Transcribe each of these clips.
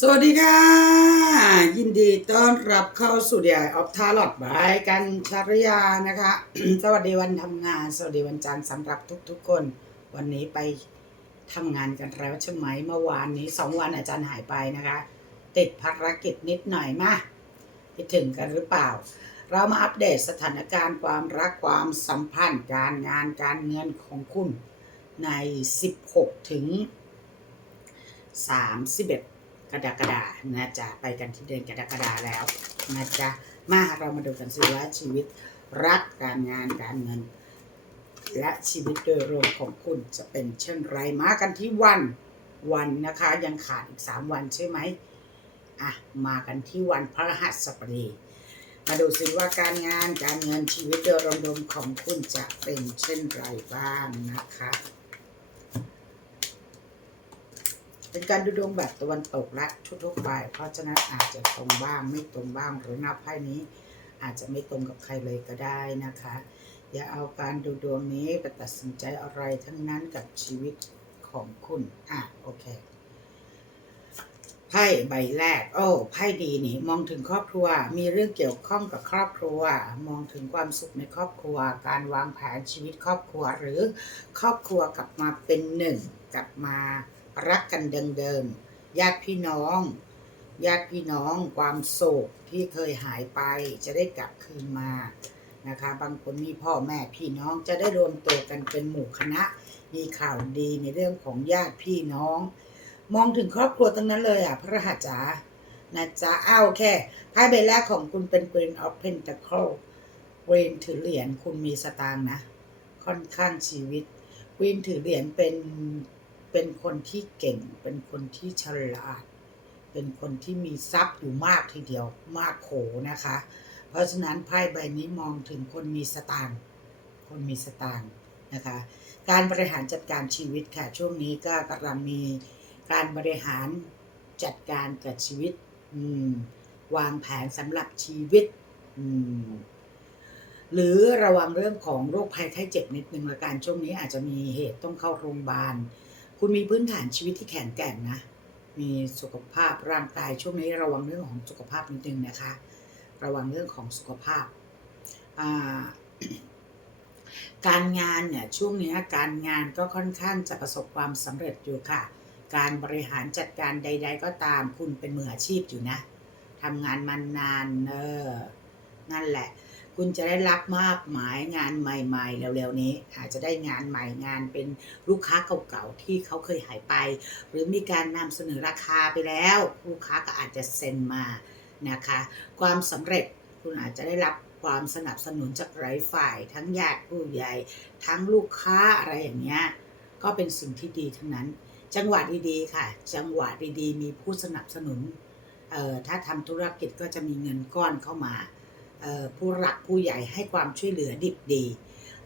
สวัสดีค่ะ ยินดีต้อนรับเข้าสู่เดียออฟทาร์ลอดบายกันชารยานะคะ สวัสดีวันทำงาน สวัสดีวันจันทร์สำหรับทุกๆคน วันนี้ไปทำงานกันแล้วใช่ไหมเมื่อวานนี้สองวันอาจารย์หายไปนะคะ ติดภารกิจนิดหน่อยมาคิดถึงกันหรือเปล่า เรามาอัปเดตสถานการณ์ความรักความสัมพันธ์การงานการเงินของคุณใน 16 ถึง 31 กรกฎานะจ๊ะไปกันที่เดือนกรกฎาแล้วนะจ๊ะมาเรามาดูกันสิว่าชีวิตรักการงานการเงิน และชีวิตโดยรวมของคุณจะเป็นเช่นไรมากันที่วันวันนะคะ ยังขาดอีก3วันใช่ไหมอะมากันที่วันพระหัสบดีมาดูสิว่าการงานการเงินชีวิตโดยรวมของคุณจะเป็นเช่นไรบ้างนะคะ เป็นการดูดวงแบบตะวันตกและทั่วๆไป เพราะฉะนั้นอาจจะตรงบ้างไม่ตรงบ้างหรือนับไพ่นี้ อาจจะไม่ตรงกับใครเลยก็ได้นะคะ อย่าเอาการดูดวงนี้ไปตัดสินใจอะไรทั้งนั้นกับชีวิตของคุณ อะโอเคไพ่ใบแรก โอ้ไพ่ดีนี่ มองถึงครอบครัว มีเรื่องเกี่ยวข้องกับครอบครัว มองถึงความสุขในครอบครัว การวางแผนชีวิตครอบครัวหรือครอบครัวกลับมาเป็นหนึ่งกลับมา รักกันเดิมๆญาติพี่น้อง ญาติพี่น้องความโศกที่เคยหายไปจะได้กลับคืนมานะคะ บางคนมีพ่อแม่พี่น้องจะได้รวมตัวกันเป็นหมู่คณะ มีข่าวดีในเรื่องของญาติพี่น้อง มองถึงครอบครัวทั้งนั้นเลยอะ พระรหัจ๋านะจ๊ะอ้าวโอเคไพ่ใบแรกของคุณเป็น Queen of Pentacle Queen ถือเหรียญคุณมีสตางค์นะ ค่อนข้างชีวิต Queen ถือเหรียญเป็น เป็นคนที่เก่ง เป็นคนที่ฉลาด เป็นคนที่มีทรัพย์อยู่มากทีเดียวมากโขนะคะ เพราะฉะนั้นไพ่ใบนี้มองถึงคนมีสตางค์คนมีสตางค์นะคะ การบริหารจัดการชีวิตค่ะ ช่วงนี้ก็กำลังมีการบริหารจัดการกับชีวิตวางแผนสำหรับชีวิตหรือระวังเรื่องของโรคภัยไข้เจ็บนิดนึงละกันช่วงนี้อาจจะมีเหตุต้องเข้าโรงพยาบาล คุณมีพื้นฐานชีวิตที่แข็งแกร่งนะ มีสุขภาพร่างกายช่วงนี้ระวังเรื่องของสุขภาพนิดนึงนะคะ ระวังเรื่องของสุขภาพาการงานเนี่ยช่วงนี้การงานก็ค่อนข้างจะประสบความสำเร็จอยู่ค่ะ การบริหารจัดการใด ๆ ก็ตามคุณเป็นมืออาชีพอยู่นะทำงานมานานเออนั่นแหละ คุณจะได้รับมากหมายงานใหม่ๆเร็วๆนี้อาจจะได้งานใหม่งานเป็นลูกค้าเก่าๆที่เขาเคยหายไป หรือมีการนำเสนอราคาไปแล้ว ลูกค้าก็อาจจะเซ็นมานะคะ ความสำเร็จคุณอาจจะได้รับความสนับสนุนจากหลายฝ่าย ทั้งญาติผู้ใหญ่ทั้งลูกค้าอะไรอย่างเงี้ยก็เป็นสิ่งที่ดีทั้งนั้น จังหวะดีๆค่ะ จังหวะดีๆ มีผู้สนับสนุนเอ่อถ้าทำธุรกิจก็จะมีเงินก้อนเข้ามา ผู้หลักผู้ใหญ่ให้ความช่วยเหลือดิบดี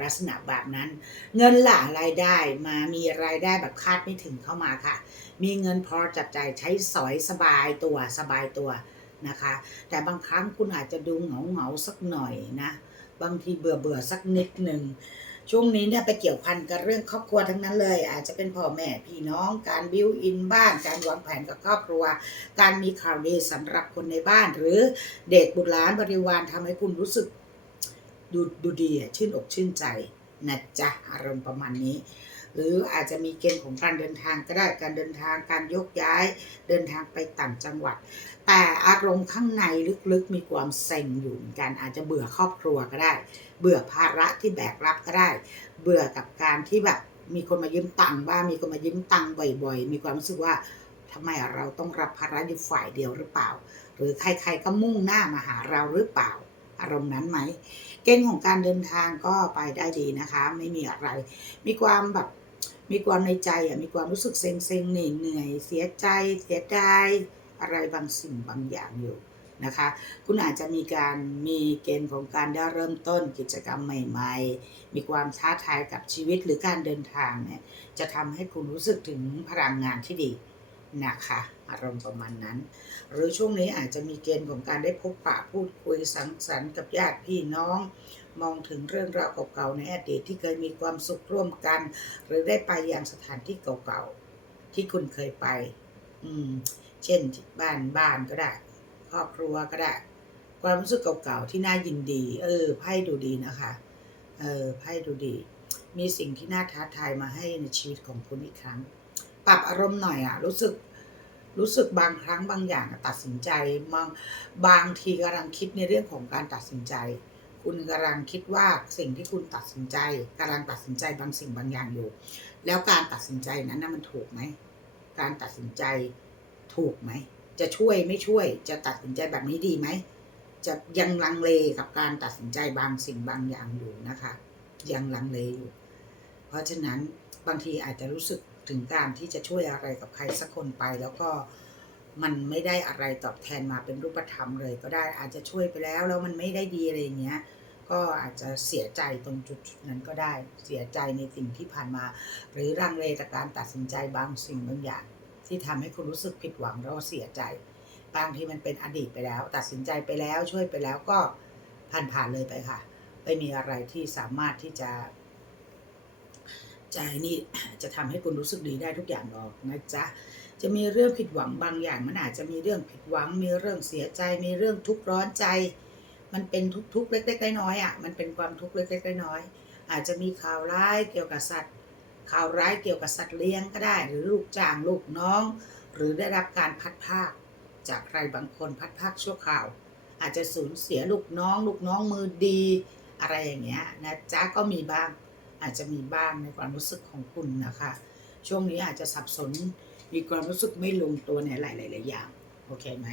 ลักษณะแบบนั้น เงินหล่ารายได้มามีรายได้แบบคาดไม่ถึงเข้ามาค่ะ มีเงินพอจับจ่ายใช้สอยสบายตัวสบายตัวนะคะ แต่บางครั้งคุณอาจจะดูเหงาเหงาสักหน่อยนะ บางทีเบื่อเบื่อสักนิดหนึ่ง ช่วงนี้เนี่ยไปเกี่ยวพันกับเรื่องครอบครัวทั้งนั้นเลย อาจจะเป็นพ่อแม่พี่น้องการบิวอินบ้าน การวางแผนกับครอบครัว การมีข่าวดีสำหรับคนในบ้าน หรือเด็กบุตรหลานบริวารทำให้คุณรู้สึกดูดูดีชื่นอกชื่นใจนะจ๊ะอารมณ์ประมาณนี้ หรืออาจจะมีเกณฑ์ของการเดินทางก็ได้การเดินทางการยกย้ายเดินทางไปต่างจังหวัด แต่อารมณ์ข้างในลึกๆมีความเซ็งอยู่เหมือนกันอาจจะเบื่อครอบครัวก็ได้ เบื่อภาระที่แบกรับก็ได้ เบื่อกับการที่แบบมีคนมายืมตังค์บ้างมีคนมายืมตังค์บ่อย ๆ มีความรู้สึกว่าทำไมเราต้องรับภาระอยู่ฝ่ายเดียวหรือเปล่า หรือใครๆก็มุ่งหน้ามาหาเราหรือเปล่า อารมณ์นั้นไหม เกณฑ์ของการเดินทางก็ไปได้ดีนะคะ ไม่มีอะไร มีความแบบ มีความในใจอะมีความรู้สึกเซ็งเซ็งเหนื่อยเหนื่อยเสียใจเสียดายอะไรบางสิ่งบางอย่างอยู่นะคะ คุณอาจจะมีการมีเกณฑ์ของการได้เริ่มต้นกิจกรรมใหม่ ๆ มีความท้าทายกับชีวิตหรือการเดินทางเนี่ยจะทำให้คุณรู้สึกถึงพลังงานที่ดี นะคะอารมณ์ประมาณนั้น หรือช่วงนี้อาจจะมีเกณฑ์ของการได้พบปะพูดคุยสังสรรค์กับญาติพี่น้อง มองถึงเรื่องราวเก่าๆในอดีตที่เคยมีความสุขร่วมกัน หรือได้ไปยังสถานที่เก่าๆที่คุณเคยไป อืม เช่นบ้านบ้านก็ได้ ครอบครัวก็ได้ ความรู้สึกเก่าๆที่น่ายินดี เออไพ่ดูดีนะคะ เออไพ่ดูดี มีสิ่งที่น่าท้าทายมาให้ในชีวิตของคุณอีกครั้ง ปรับอารมณ์หน่อยอะรู้สึกรู้สึกบางครั้งบางอย่างตัดสินใจบางบางทีกำลังคิดในเรื่องของการตัดสินใจ คุณกำลังคิดว่าสิ่งที่คุณตัดสินใจกำลังตัดสินใจบางสิ่งบางอย่างอยู่ แล้วการตัดสินใจนั้นนะมันถูกไหมการตัดสินใจถูกไหมจะช่วยไม่ช่วย จะตัดสินใจแบบนี้ดีไหมจะยังลังเลกับการตัดสินใจบางสิ่งบางอย่างอยู่นะคะ ยังลังเลอยู่ เพราะฉะนั้นบางทีอาจจะรู้สึก ถึงการที่จะช่วยอะไรกับใครสักคนไป แล้วก็มันไม่ได้อะไรตอบแทนมาเป็นรูปธรรมเลย ก็ได้อาจจะช่วยไปแล้วแล้วมันไม่ได้ดีอะไรอย่างเงี้ยก็อาจจะเสียใจตรงจุดนั้นก็ได้เสียใจในสิ่งที่ผ่านมา หรือรังเลจากการตัดสินใจบางสิ่งบางอย่าง ที่ทำให้คุณรู้สึกผิดหวังแล้วเสียใจ บางทีมันเป็นอดีตไปแล้ว ตัดสินใจไปแล้วช่วยไปแล้วก็ผ่านผ่านๆเลยไปค่ะ ไม่มีอะไรที่สามารถที่จะ ใจนี่จะทำให้คุณรู้สึกดีได้ทุกอย่างหรอกนะจ๊ะจะมีเรื่องผิดหวังบางอย่าง มันอาจจะมีเรื่องผิดหวัง มีเรื่องเสียใจ มีเรื่องทุกข์ร้อนใจ มันเป็นทุกข์ๆเล็กๆน้อยๆอะมันเป็นความทุกข์เล็กๆน้อยๆอาจจะมีข่าวร้ายเกี่ยวกับสัตว์ ข่าวร้ายเกี่ยวกับสัตว์เลี้ยงก็ได้ หรือลูกจ้างลูกน้อง หรือได้รับการพัดภาค จากใครบางคนพัดภาคชั่วคราว อาจจะสูญเสียลูกน้อง ลูกน้องมือดี อะไรอย่างเงี้ยนะจ๊ะก็มีบ้าง อาจจะมีบ้างในความรู้สึกของคุณนะคะ ช่วงนี้อาจจะสับสนมีความรู้สึกไม่ลงตัวในหลายๆอย่างโอเคไหม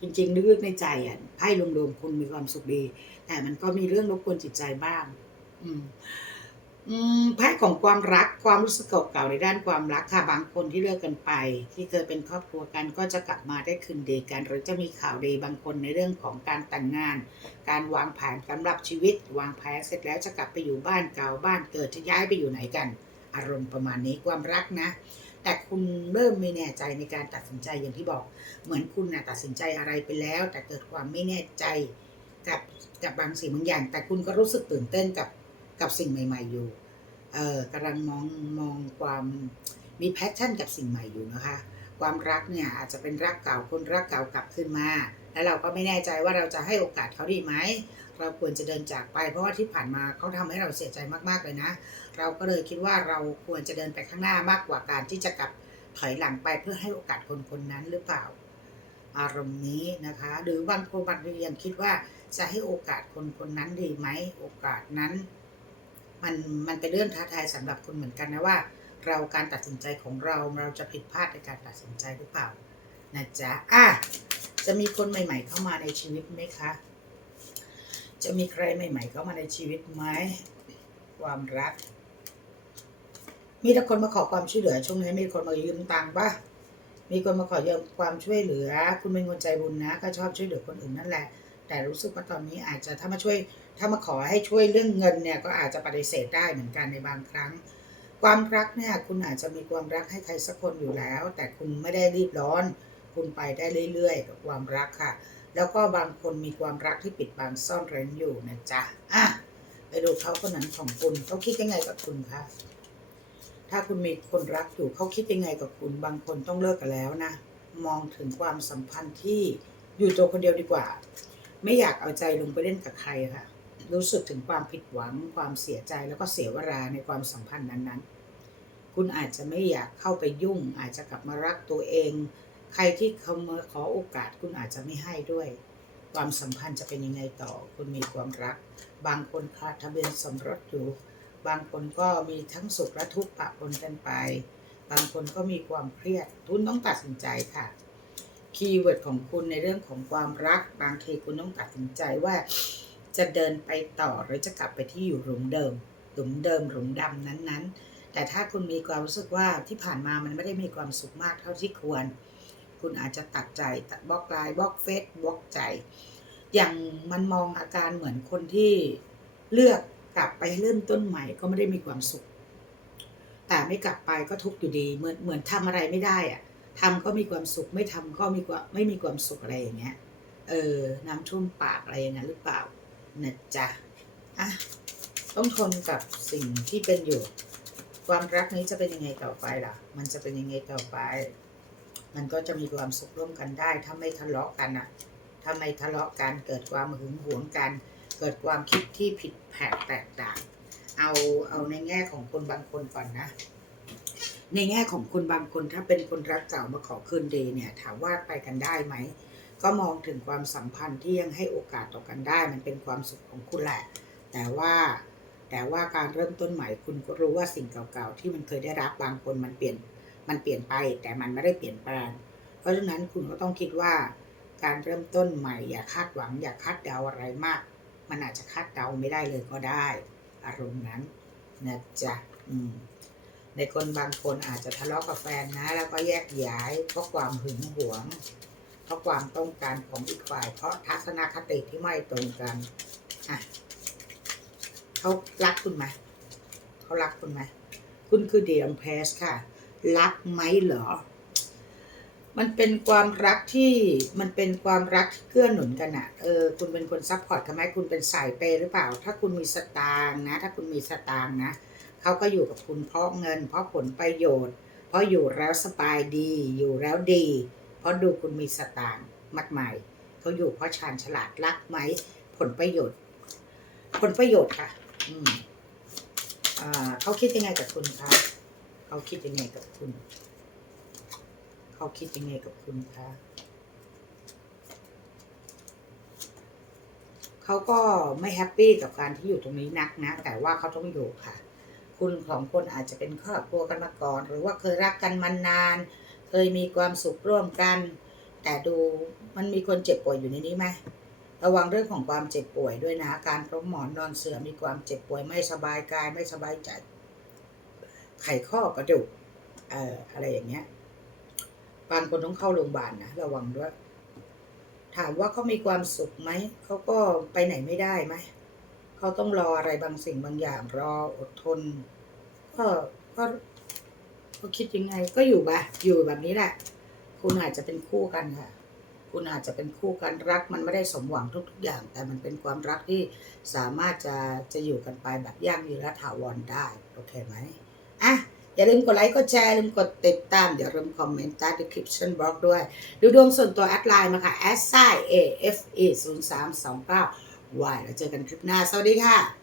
จริงๆลึกในใจอะไพ่รวมๆคุณมีความสุขดี แต่มันก็มีเรื่องรบกวนจิตใจบ้าง อืม ไพ่ของความรักความรู้สึกเก่าๆในด้านความรักค่ะบางคนที่เลิกกันไป ที่เคยเป็นครอบครัวกันก็จะกลับมาได้คืนดีกัน หรือจะมีข่าวดีบางคนในเรื่องของการแต่งงาน การวางแผนสำหรับชีวิต วางแผนเสร็จแล้วจะกลับไปอยู่บ้านเก่าบ้านเกิดจะย้ายไปอยู่ไหนกัน อารมณ์ประมาณนี้ความรักนะ แต่คุณเริ่มไม่แน่ใจในการตัดสินใจอย่างที่บอก เหมือนคุณนะตัดสินใจอะไรไปแล้ว แต่เกิดความไม่แน่ใจกับกับบางสิ่งบางอย่าง แต่คุณก็รู้สึกตื่นเต้นกับ กับสิ่งใหม่ ๆอยู่ เออกำลังมองมองความมีแพชชั่นกับสิ่งใหม่อยู่นะคะ ความรักเนี่ยอาจจะเป็นรักเก่าคนรักเก่ากลับขึ้นมา แล้วเราก็ไม่แน่ใจว่าเราจะให้โอกาสเขาดีไหม เราควรจะเดินจากไป เพราะว่าที่ผ่านมาเขาทำให้เราเสียใจมากๆเลยนะ เราก็เลยคิดว่าเราควรจะเดินไปข้างหน้ามากกว่าการที่จะกลับถอยหลังไปเพื่อให้โอกาสคนคนนั้นหรือเปล่า อารมณ์นี้นะคะ หรือบางคนบางทียังคิดว่าจะให้โอกาสคนคนนั้นดีไหม โอกาสนั้น มันมันเป็นเรื่องท้าทายสำหรับคุณเหมือนกันนะว่า เราการตัดสินใจของเราเราจะผิดพลาดในการตัดสินใจหรือเปล่านะจ๊ะอะจะมีคนใหม่ ๆ เข้ามาในชีวิตไหมคะ จะมีใครใหม่ ๆ เข้ามาในชีวิตไหมความรัก มีแต่คนมาขอความช่วยเหลือช่วงนี้มีคนมายืมตังค์ปะมีคนมาขอยืมความช่วยเหลือ คุณเป็นคนใจบุญนะ ก็ชอบช่วยเหลือคนอื่นนั่นแหละ แต่รู้สึกว่าตอนนี้อาจจะถ้ามาช่วยถ้ามาขอให้ช่วยเรื่องเงินเนี่ยก็อาจจะปฏิเสธได้เหมือนกันในบางครั้ง ความรักเนี่ยคุณอาจจะมีความรักให้ใครสักคนอยู่แล้ว แต่คุณไม่ได้รีบร้อน คุณไปได้เรื่อยๆกับความรักค่ะ แล้วก็บางคนมีความรักที่ปิดบังซ่อนเร้นอยู่นะจ๊ะอะไปดูเขาคนนั้นของคุณเขาคิดยังไงกับคุณคะถ้าคุณมีคนรักอยู่เขาคิดยังไงกับคุณบางคนต้องเลิกกันแล้วนะมองถึงความสัมพันธ์ที่อยู่ตัวคนเดียวดีกว่า ไม่อยากเอาใจลงไปเล่นกับใครค่ะ รู้สึกถึงความผิดหวัง ความเสียใจแล้วก็เสียเวลาในความสัมพันธ์นั้นๆ คุณอาจจะไม่อยากเข้าไปยุ่ง อาจจะกลับมารักตัวเอง ใครที่เขามาขอโอกาสคุณอาจจะไม่ให้ด้วย ความสัมพันธ์จะเป็นยังไงต่อ คุณมีความรัก บางคนคลาดทะเบียนสมรสอยู่ บางคนก็มีทั้งสุขและทุกข์ปะปนกันไป บางคนก็มีความเครียดคุณต้องตัดสินใจค่ะ คีย์เวิร์ดของคุณในเรื่องของความรัก บางทีคุณต้องตัดสินใจว่าจะเดินไปต่อหรือจะกลับไปที่อยู่หลุมเดิม หลุมเดิมหลุมดำนั้นๆ แต่ถ้าคุณมีความรู้สึกว่าที่ผ่านมามันไม่ได้มีความสุขมากเท่าที่ควร คุณอาจจะตัดใจตัดบล็อกไลน์บล็อกเฟซบล็อกใจ อย่างมันมองอาการเหมือนคนที่เลือกกลับไปเริ่มต้นใหม่ก็ไม่ได้มีความสุข แต่ไม่กลับไปก็ทุกข์อยู่ดี เหมือนเหมือนทำอะไรไม่ได้อะ ทำก็มีความสุขไม่ทำก็มีความไม่มีความสุขอะไรอย่างเงี้ย เออ น้ำท่วมปากอะไรอย่างนั้นหรือเปล่านะจ๊ะอะต้องทนกับสิ่งที่เป็นอยู่ ความรักนี้จะเป็นยังไงต่อไปล่ะ มันจะเป็นยังไงต่อไป มันก็จะมีความสุขร่วมกันได้ ถ้าไม่ทะเลาะกันอะถ้าไม่ทะเลาะกันเกิดความหึงหวงกัน เกิดความคิดที่ผิดแผกแตกต่าง เอาเอาในแง่ของคนบางคนก่อนนะ ในแง่ของคนบางคนถ้าเป็นคนรักเก่ามาขอคืนดีเนี่ย ถามว่าไปกันได้ไหม ก็มองถึงความสัมพันธ์ที่ยังให้โอกาสต่อกันได้ มันเป็นความสุขของคุณแหละ แต่ว่าแต่ว่าการเริ่มต้นใหม่คุณก็รู้ว่าสิ่งเก่าๆ ที่มันเคยได้รับบางคนมันเปลี่ยนมันเปลี่ยนไป แต่มันไม่ได้เปลี่ยนแปลง เพราะฉะนั้นคุณก็ต้องคิดว่าการเริ่มต้นใหม่อย่าคาดหวัง อย่าคาดเดาอะไรมาก มันอาจจะคาดเดาไม่ได้เลยก็ได้ อารมณ์นั้นนะจ๊ะอืม ในคนบางคนอาจจะทะเลาะกับแฟนนะ แล้วก็แยกย้ายเพราะความหึงหวง เพราะความต้องการของอีกฝ่าย เพราะทัศนคติที่ไม่ตรงกันอะเขารักคุณไหมเขารักคุณไหมคุณคือเดียงเพสค่ะ รักไหมเหรอ มันเป็นความรักที่มันเป็นความรักที่เกื้อหนุนกันอะเออคุณเป็นคนซัพพอร์ตกันไหมคุณเป็นสายเปหรือเปล่า ถ้าคุณมีสตางนะ ถ้าคุณมีสตางนะ เขาก็อยู่กับคุณเพราะเงิน เพราะผลประโยชน์ เพราะอยู่แล้วสบายดี อยู่แล้วดี เพราะดูคุณมีสตางค์มากมายเขาอยู่เพราะชาญฉลาดรักไหม ผลประโยชน์ ผลประโยชน์ค่ะ อืมอ่าเขาคิดยังไงกับคุณคะเขาคิดยังไงกับคุณ เขาคิดยังไงกับคุณคะเขาก็ไม่แฮปปี้กับการที่อยู่ตรงนี้นักนะ แต่ว่าเขาต้องอยู่ค่ะ คุณสองคนอาจจะเป็นครอบครัวกันมาก่อน หรือว่าเคยรักกันมานาน เคยมีความสุขร่วมกัน แต่ดูมันมีคนเจ็บป่วยอยู่ในนี้ไหมระวังเรื่องของความเจ็บป่วยด้วยนะ การพรมหมอนนอนเสื่อมมีความเจ็บป่วยไม่สบายกายไม่สบายใจ ไขข้อกระดูกเอ่ออะไรอย่างเงี้ยบางคนต้องเข้าโรงพยาบาลนะระวังด้วย ถามว่าเขามีความสุขไหมเขาก็ไปไหนไม่ได้ไหม เขาต้องรออะไรบางสิ่งบางอย่างรออดทน ก็ก็ก็คิดยังไง ก็อยู่บบอยู่แบบนี้แหละ คุณอาจจะเป็นคู่กันค่ะ คุณอาจจะเป็นคู่กันรัก มันไม่ได้สมหวังทุก ๆ อย่าง แต่มันเป็นความรักที่สามารถจะจะอยู่กันไปแบบยั่งยืนและถาวรได้โอเคไหมอะอย่าลืมกดไลค์กดแชร์ลืมกดติดตาม อย่าลืมคอมเมนต์ใต้ description box ด้วย ดูดวงส่วนตัวแอดไลน์มาค่ะ s i a f e 0 3 2 9 y แล้วเจอกันคลิปหน้า สวัสดีค่ะ